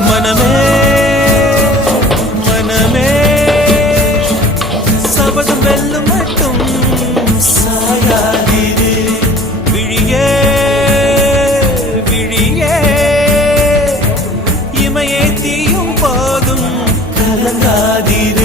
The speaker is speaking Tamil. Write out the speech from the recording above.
மனமே மனமே சபதம் வெல்லும் மட்டும் சாயாதீரே விழியே விழியே இமையே தீயும் போதும் கலங்காதீரே